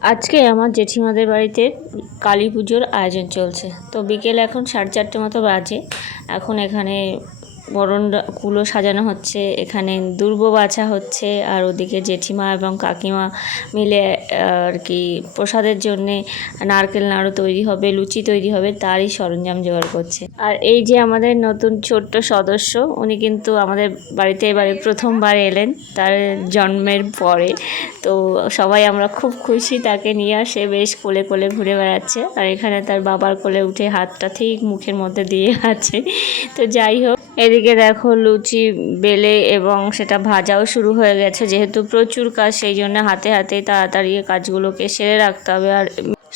আজকে আমার জেঠিমাদের বাড়িতে কালী পুজোর আয়োজন চলছে। তো বিকেলে এখন 4:30 মতো বাজে। এখন এখানে কুলো সাজানো হচ্ছে, এখানে দুর্ব বাছা হচ্ছে, আর ওদিকে জেঠিমা এবং কাকিমা মিলে আর কি প্রসাদের জন্যে নারকেল নাড়ু তৈরি হবে, লুচি তৈরি হবে, তারই সরঞ্জাম জোগাড় করছে। আর এই যে আমাদের নতুন ছোট্ট সদস্য, উনি কিন্তু আমাদের বাড়িতে এবারে প্রথমবার এলেন তার জন্মের পরে। তো সবাই আমরা খুব খুশি তাকে নিয়ে, সে বেশ কোলে কোলে ঘুরে বেড়াচ্ছে। আর এখানে তার বাবার কোলে উঠে হাতটা ঠিক মুখের মধ্যে দিয়ে আছে। তো যাই হোক, এদিকে দেখো লুচি বেলে এবং সেটা ভাজাও শুরু হয়ে গেছে। যেহেতু প্রচুর কাজ, সেই জন্য হাতে হাতে তাড়াতাড়ি কাজগুলোকে সেরে রাখতে হবে। আর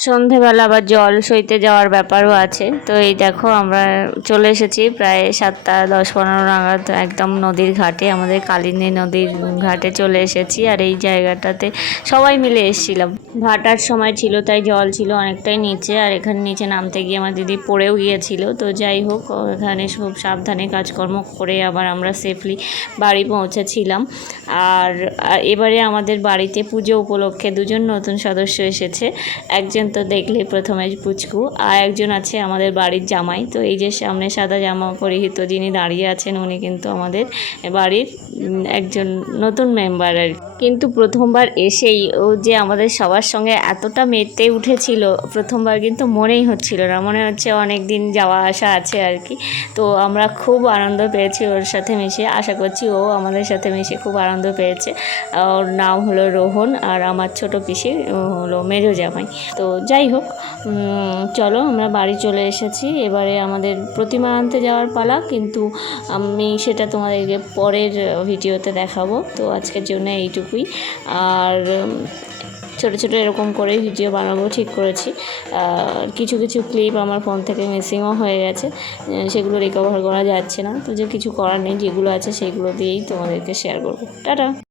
সন্ধেবেলা আবার জল সইতে যাওয়ার ব্যাপারও আছে। তো এই দেখো আমরা চলে এসেছি প্রায় 7:10-15 নাগাদ একদম নদীর ঘাটে, আমাদের কালিন্দী নদীর ঘাটে চলে এসেছি। আর এই জায়গাটাতে সবাই মিলে এসেছিলাম, ভাটার সময় ছিল তাই জল ছিল অনেকটাই নিচে। আর এখানে নিচে নামতে গিয়ে আমার দিদি পড়েও গিয়েছিল। তো যাই হোক, এখানে খুব সাবধানে কাজকর্ম করে আবার আমরা সেফলি বাড়ি পৌঁছেছিলাম। আর এবারে আমাদের বাড়িতে পুজো উপলক্ষে 2জন নতুন সদস্য এসেছে। একজন তো দেখলে প্রথমে পুচকু, আর একজন আছে আমাদের বাড়ির জামাই। তো এই যে সামনে সাদা জামা পরিহিত যিনি দাঁড়িয়ে আছেন, উনি কিন্তু আমাদের বাড়ির একজন নতুন মেম্বার। আর কিন্তু প্রথমবার এসেই ও যে আমাদের সবার সঙ্গে এতটা মেতে উঠেছিল, প্রথমবার কিন্তু মনেই হচ্ছিল না, মনে হচ্ছে অনেক দিন যাওয়া আসা আছে আর কি। তো আমরা খুব আনন্দ পেয়েছি ওর সাথে মিশে, আশা করছি ও আমাদের সাথে মিশে খুব আনন্দ পেয়েছে। ওর নাম হলো রোহন, আর আমার ছোট পিসির হলো মেজো জামাই। তো যাই হোক, চলো আমরা বাড়ি চলে এসেছি। এবারে আমাদের প্রতিমা আনতে যাওয়ার পালা, কিন্তু আমি সেটা তোমাদেরকে পরের ভিডিওতে দেখাবো। তো আজকের জন্য এইটুকুই। আর ছোটো ছোটো এরকম করে ভিডিও বানাবো ঠিক করেছি। কিছু কিছু ক্লিপ আমার ফোন থেকে মিসিংও হয়ে গেছে, সেগুলো রিকভার করা যাচ্ছে না। তো যে কিছু করার নেই, যেগুলো আছে সেগুলো দিয়েই তোমাদেরকে শেয়ার করবো। টাটা।